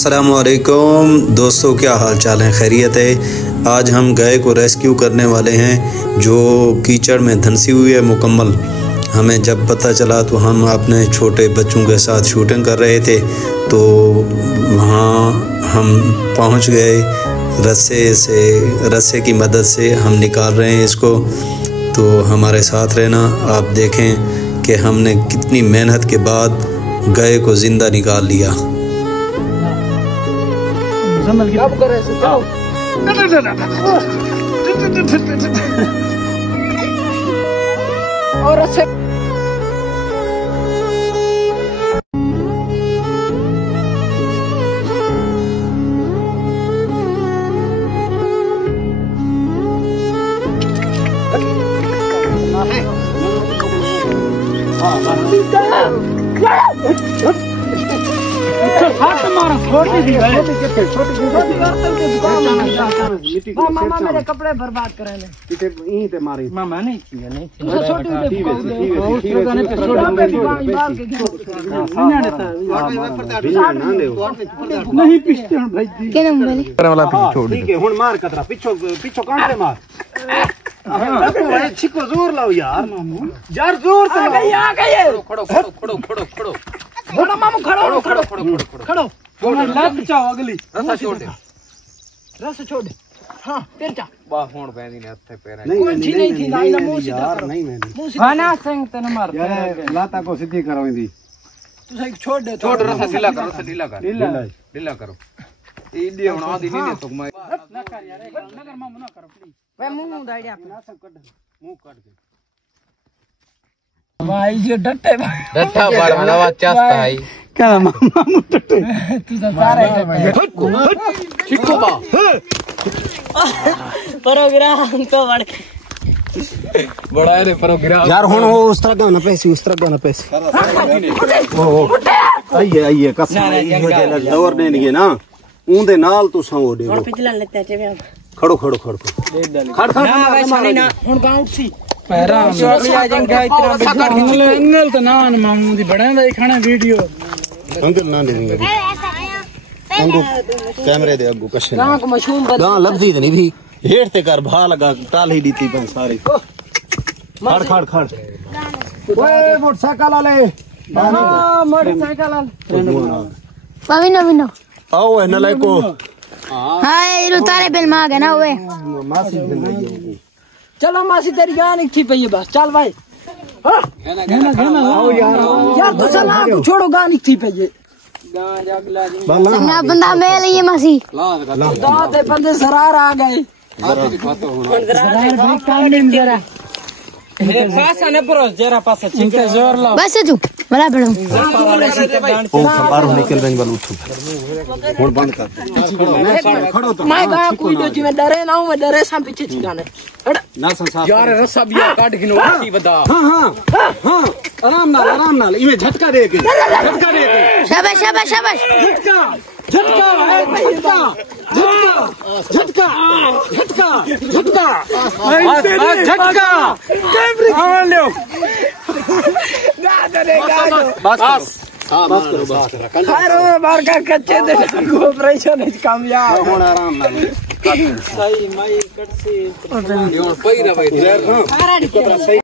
अस्सलामुअलैकुम दोस्तों, क्या हाल चाल है? खैरियत है। आज हम गाय को रेस्क्यू करने वाले हैं जो कीचड़ में धंसी हुई है मुकम्मल। हमें जब पता चला तो हम अपने छोटे बच्चों के साथ शूटिंग कर रहे थे, तो वहाँ हम पहुँच गए। रस्से की मदद से हम निकाल रहे हैं इसको, तो हमारे साथ रहना। आप देखें कि हमने कितनी मेहनत के बाद गाय को ज़िंदा निकाल लिया। और अच्छे मामा मेरे कपड़े बर्बाद करे मामा नहीं छिको जोर लाओ यार मामू, यार जोर से लाओ। खड़ो खड़ो खड़ो खड़ो खड़ो खड़ो मामू, खड़ो खड़ो खड़ो खड़ो खड़ो। लग जाओ अगली रस्सा छोड़ दे, रस्सा छोड़ दे। हां फिर जा बा होण पैंदी ने हथे पैर नहीं थी ना मुंह सीधा करो। नहीं मैं हां ना संग तने मार यार, लाता को सीधी करो इंदी। तू सही छोड़ दे, छोड़ रस्सा ढीला कर, रस्सा ढीला कर, ढीला करो। इंदी होण आदी नहीं तो मैं ना कर यार, ना कर मामू, ना करो प्लीज। वे मुंह दाई अपना सब कट मुंह काट दे भाई। जो डट्टे डट्टा बड़ नवा चास्ता है क्या मामू डट्टे तू तो सारे छिको बा प्रोग्राम तो बढ़ बड़ा है रे प्रोग्राम यार। हुन वो उस तरह का ना पैसे, उस तरह का ना पैसे। ओ आइए कसम दौर ने नहीं ना ऊंदे नाल तू सो दे और पिछला लेते थे। खड़ो खड़ो खड़ो खड़ खड़ ना वैसा ना हुन गाउट सी पैरा चोलिया जंगा इतना अंगल तो ना मामू दी बड़ा दा खाना वीडियो अंगल ना देंगे अंगो कैमरे दे अगो कशे ना को मशहूर गां लबदी नहीं भी हेठ ते कर भा लगा टाल ही दीती पन सारे। खड़ खड़ खड़ ओए मोटरसाइकिल वाले, हां मोटरसाइकिल वाले विनो आओ है न लाइको। हां ये तारे बिल मांगे ना ओए मासी। चलो मासी तेरी गान थी पई बस चल भाई। हां गाना आओ यार तो चला छोड़ो, गान थी पई गान अगला दिन संगा बंदा मेल ये मासी दाते बंदे सरार आ गए। सरार भाई काम नहीं जरा हे पास आने पर जरा पास चिंता जोर लो बस तू बड़ा बड़ा ओ बाहर निकल रही वाला उठ फोन बंद कर। खड़ो तो मैं गा कोई दो जी में डरे ना हूं, मैं डरे सा पीछे छिगाने ना संसार यार रस्सा बिया काट गिनो वासी बता। हां आराम नाल इमे झटका दे के शाबाश शाबाश शाबाश झटका झटका है झटका झटका झटका झटका झटका कैमरे खा लो ना दरेगा बस हां बस करो अरे बार का कच्चे दे ऑपरेशन है कामयाब होना आराम नाल सही माई कट से पई रे भाई यार। हां सही